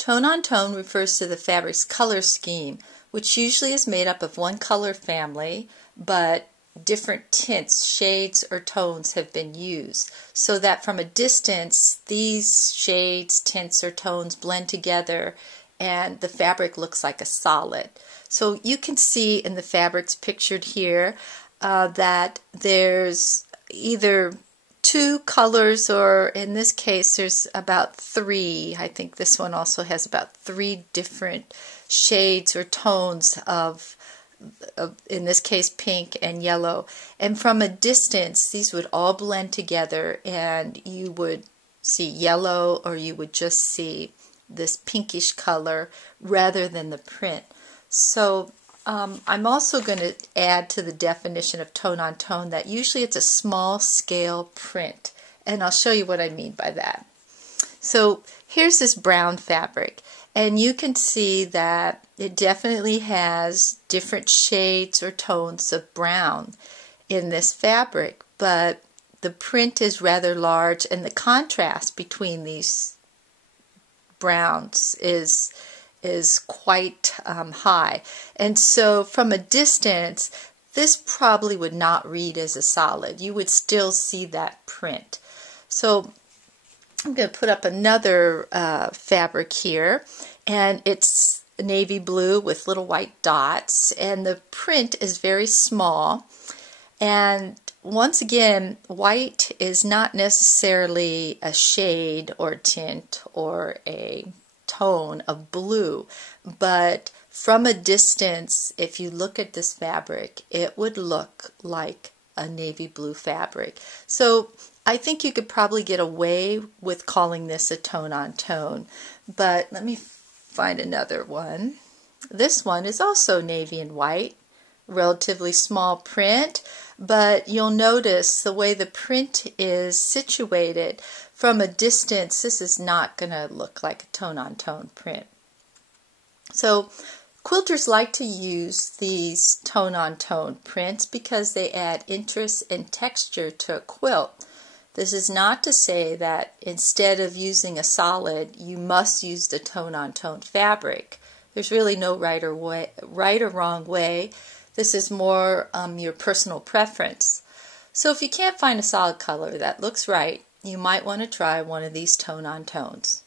Tone on tone refers to the fabric's color scheme, which usually is made up of one color family, but different tints, shades, or tones have been used, so that from a distance these shades, tints, or tones blend together and the fabric looks like a solid. So you can see in the fabrics pictured here that there's either two colors, or in this case there's about three. I think this one also has about three different shades or tones of in this case pink and yellow, and from a distance these would all blend together and you would see yellow, or you would just see this pinkish color rather than the print. So I'm also going to add to the definition of tone on tone that usually it's a small scale print, and I'll show you what I mean by that. So here's this brown fabric, and you can see that it definitely has different shades or tones of brown in this fabric, but the print is rather large and the contrast between these browns is quite high. And so from a distance, this probably would not read as a solid. You would still see that print. So I'm going to put up another fabric here, and it's navy blue with little white dots, and the print is very small. And once again, white is not necessarily a shade or tint or a tone of blue, but from a distance, if you look at this fabric, it would look like a navy blue fabric. So I think you could probably get away with calling this a tone on tone, but let me find another one. This one is also navy and white, relatively small print, but you'll notice the way the print is situated from a distance, this is not going to look like a tone on tone print. So quilters like to use these tone on tone prints because they add interest and texture to a quilt. This is not to say that instead of using a solid, you must use the tone on tone fabric. There's really no right or wrong way. This is more your personal preference. So if you can't find a solid color that looks right, you might want to try one of these tone on tones.